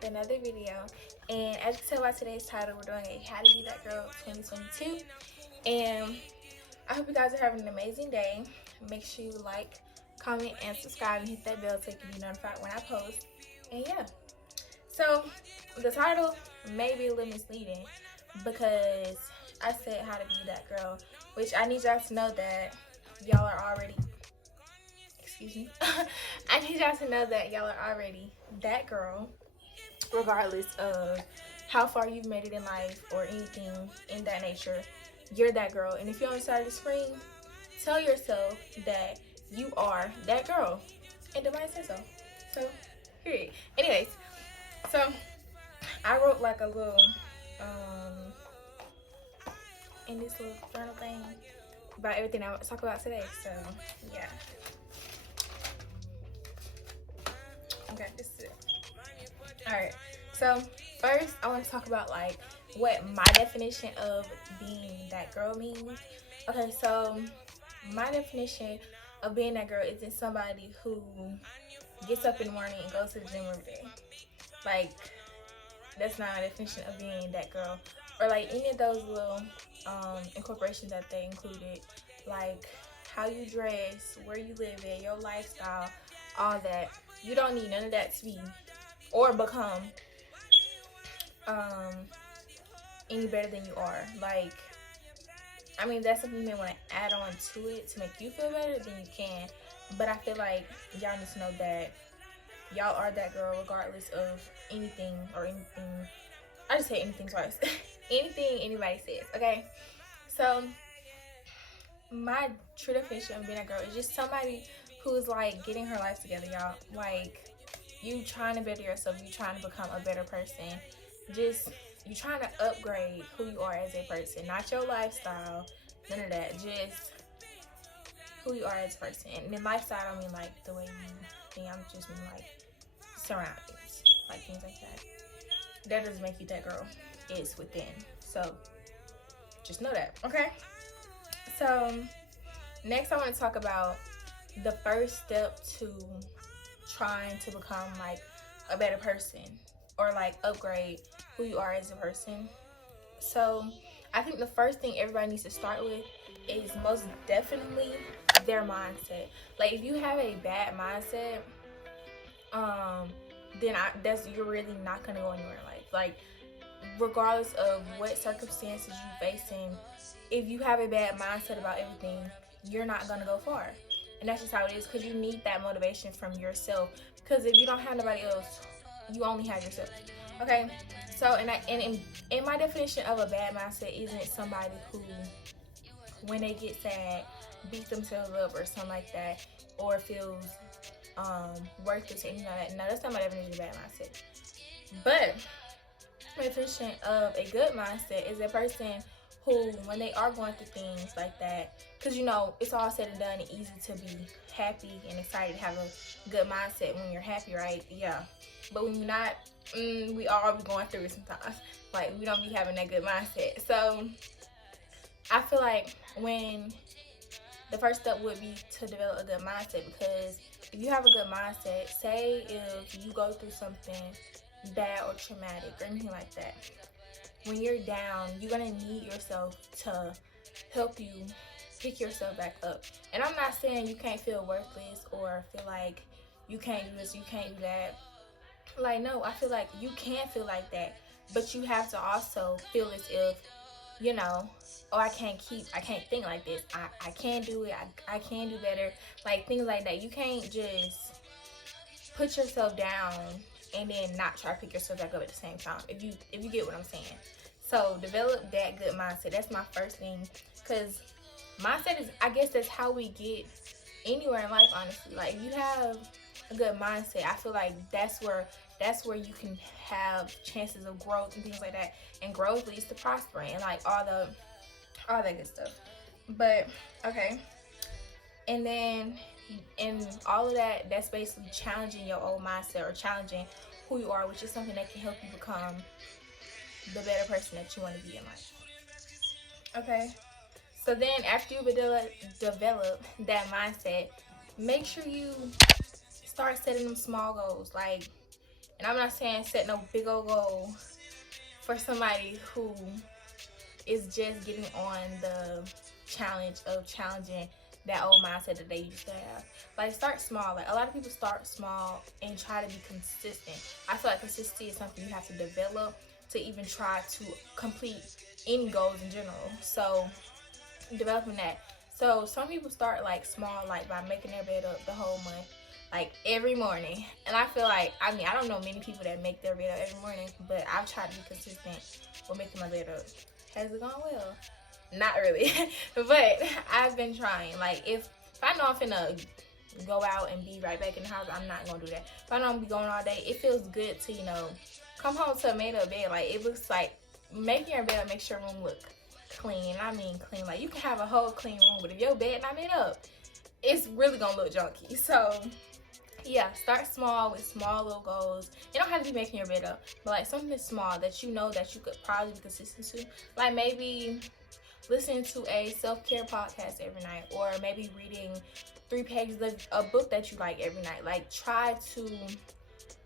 with another video. And as you can tell by today's title, we're doing a How to Be That Girl 2022. And I hope you guys are having an amazing day. Make sure you like, comment, and subscribe, and hit that bell so you can be notified when I post. And yeah, so the title may be a little misleading because I said how to be that girl, which I need y'all to know that y'all are already, excuse me, I need y'all to know that y'all are already that girl, regardless of how far you've made it in life or anything in that nature. You're that girl. And if you're on the side of the screen, tell yourself that you are that girl. And the mind says so. So, period. Anyways, so I wrote like a little, in this little journal thing about everything I want to talk about today. So, yeah. Okay, this is it. Alright, so first I want to talk about like what my definition of being that girl means. Okay, so my definition of being that girl isn't somebody who gets up in the morning and goes to the gym every day. Like, that's not a definition of being that girl. Or like any of those little incorporations that they included, like how you dress, where you live at, your lifestyle, all that. You don't need none of that to be or become any better than you are. Like, I mean, that's something you may want to add on to it to make you feel better, then you can. But I feel like y'all need to know that y'all are that girl regardless of anything or anything. I just say anything twice. Anything anybody says, okay? So my true definition of being a girl is just somebody who's like getting her life together, y'all. Like, you trying to better yourself, you trying to become a better person. Just, you trying to upgrade who you are as a person, not your lifestyle, none of that. Just who you are as a person. And in lifestyle, I don't mean like the way you think. I'm just mean like surroundings, like things like that. That doesn't make you that girl. It's within. So just know that, okay? So next I want to talk about the first step to trying to become like a better person or like upgrade who you are as a person. So I think the first thing everybody needs to start with is most definitely their mindset. Like, if you have a bad mindset, then you're really not gonna go anywhere in life. Like, regardless of what circumstances you're facing, if you have a bad mindset about everything, you're not gonna go far. And that's just how it is, because you need that motivation from yourself. Because if you don't have nobody else, you only have yourself. Okay? So, in my definition of a bad mindset isn't somebody who, when they get sad, beat themselves up or something like that, or feels worthless or anything like that. No, that's not my definition of a bad mindset. But my definition of a good mindset is a person who, when they are going through things like that, because you know it's all said and done and easy to be happy and excited to have a good mindset when you're happy, right? Yeah. But when you're not, we all be going through it sometimes. Like, we don't be having that good mindset. So I feel like when the first step would be to develop a good mindset, because if you have a good mindset, say if you go through something bad or traumatic or anything like that, when you're down, you're gonna need yourself to help you pick yourself back up. And I'm not saying you can't feel worthless or feel like you can't do this, you can't do that. Like, no, I feel like you can feel like that, but you have to also feel as if, you know, oh, I can't think like this. I can do it. I can do better. Like, things like that. You can't just put yourself down and then not try to pick yourself back up at the same time. If you get what I'm saying. So develop that good mindset. That's my first thing, because mindset is, I guess that's how we get anywhere in life, honestly. Like, if you have a good mindset, I feel like that's where you can have chances of growth and things like that. And growth leads to prospering and like all that good stuff. But okay, and then in all of that, that's basically challenging your old mindset or challenging who you are, which is something that can help you become the better person that you want to be in life. Okay, so then after you develop that mindset, make sure you start setting them small goals. Like, And I'm not saying set no big old goal for somebody who is just getting on the challenge of challenging that old mindset that they used to have. Like, start small. Like, a lot of people start small and try to be consistent. I feel like consistency is something you have to develop to even try to complete any goals in general. So developing that. So some people start like small, like by making their bed up the whole month, like every morning. And I feel like, I mean, I don't know many people that make their bed up every morning, but I've tried to be consistent with making my bed up. Has it gone well? Not really. But I've been trying. Like, if I know I'm finna go out and be right back in the house, I'm not gonna do that. If I know I'm gonna be going all day, it feels good to, you know, come home to a made up bed. Like, it looks like making your bed makes your room look clean. I mean clean. Like, you can have a whole clean room, but if your bed not made up, it's really gonna look junky. So yeah, start small with small little goals. You don't have to be making your bed up, but like something small that you know that you could probably be consistent to. Like, maybe listening to a self-care podcast every night, or maybe reading 3 pages of a book that you like every night. Like, try to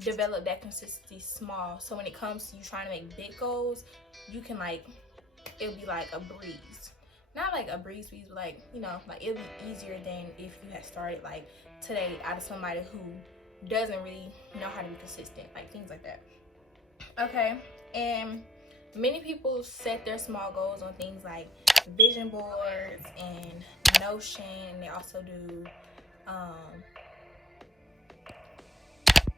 develop that consistency small, so when it comes to you trying to make big goals, you can, like, it'll be like a breeze. Not like a breeze, but like, you know, like it'll be easier than if you had started like today out of somebody who doesn't really know how to be consistent, like things like that. Okay, and many people set their small goals on things like vision boards and Notion. They also do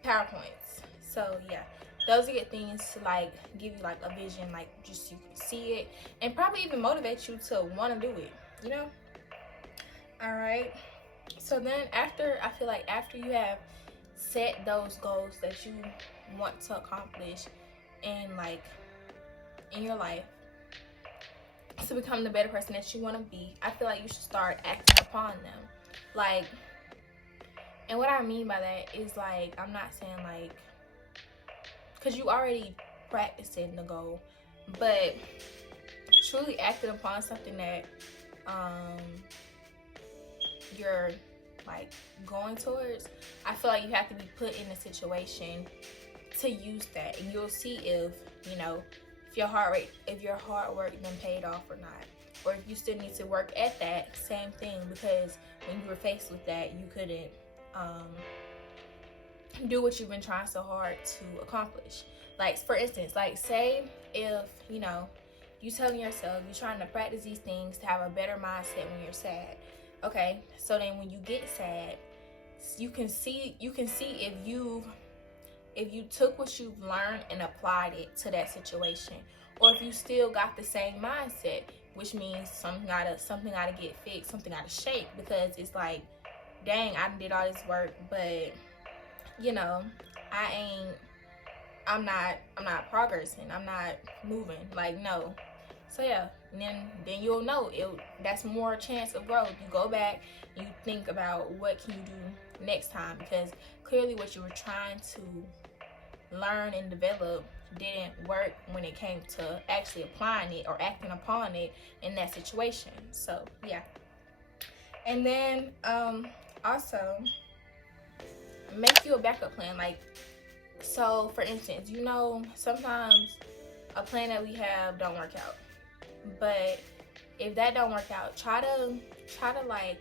PowerPoints. So yeah, those are good things to like give you like a vision, like just you can see it, and probably even motivate you to want to do it, you know. All right, so then after, I feel like after you have set those goals that you want to accomplish and like in your life to become the better person that you want to be, I feel like you should start acting upon them. Like, and what I mean by that is, like, I'm not saying like, because you already practicing the goal, but truly acting upon something that you're like going towards, I feel like you have to be put in a situation to use that, and you'll see if, you know, if your hard work been paid off or not, or if you still need to work at that same thing, because when you were faced with that, you couldn't do what you've been trying so hard to accomplish. Like, for instance, like, say if, you know, you telling yourself you're trying to practice these things to have a better mindset when you're sad. Okay, so then when you get sad, you can see if you took what you've learned and applied it to that situation, or if you still got the same mindset, which means something gotta get fixed, something gotta shake, because it's like, dang, I did all this work, but you know, I'm not progressing, I'm not moving, like, no. So yeah, and then you'll know that's more chance of growth. You go back, you think about what can you do next time, because clearly what you were trying to learn and develop didn't work when it came to actually applying it or acting upon it in that situation. So yeah. And then also make you a backup plan. Like, so for instance, you know, sometimes a plan that we have don't work out, but if that don't work out, try to like,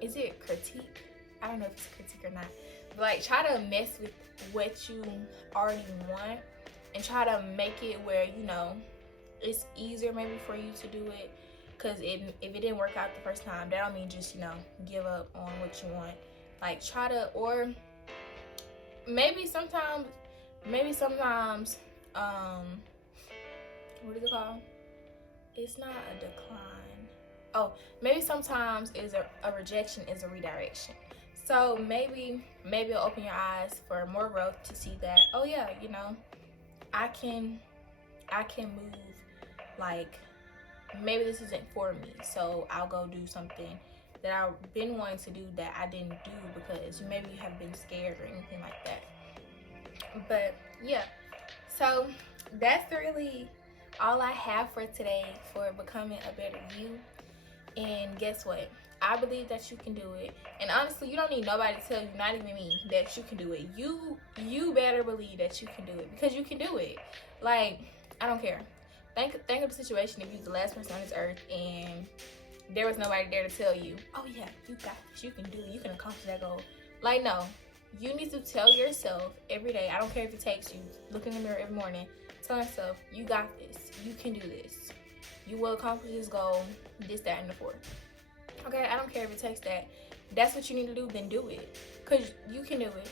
is it critique? I don't know if it's critique or not, but like, try to mess with what you already want and try to make it where, you know, it's easier maybe for you to do it. Because if it didn't work out the first time, that don't mean just, you know, give up on what you want. Like, try to, or maybe sometimes what is it called? It's not a decline. Oh, maybe sometimes a rejection is a redirection. So maybe it'll open your eyes for more growth to see that, oh yeah, you know, I can move, like, maybe this isn't for me, so I'll go do something that I've been wanting to do that I didn't do because maybe you have been scared or anything like that. But yeah, so that's really all I have for today for becoming a better you. And guess what? I believe that you can do it. And honestly, you don't need nobody to tell you, not even me, that you can do it. You better believe that you can do it, because you can do it. Like, I don't care. Think of the situation if you're the last person on this earth and there was nobody there to tell you, oh yeah, you got this, you can do it, you can accomplish that goal. Like, no. You need to tell yourself every day, I don't care if it takes you, look in the mirror every morning, tell yourself, you got this, you can do this. You will accomplish this goal, this, that, and the fourth. Okay, I don't care if it takes that. That's what you need to do, then do it. Because you can do it.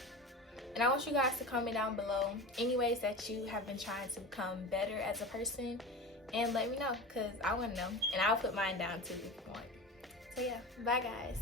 And I want you guys to comment down below any ways that you have been trying to become better as a person. And let me know, because I want to know. And I'll put mine down too if you want. So yeah, bye guys.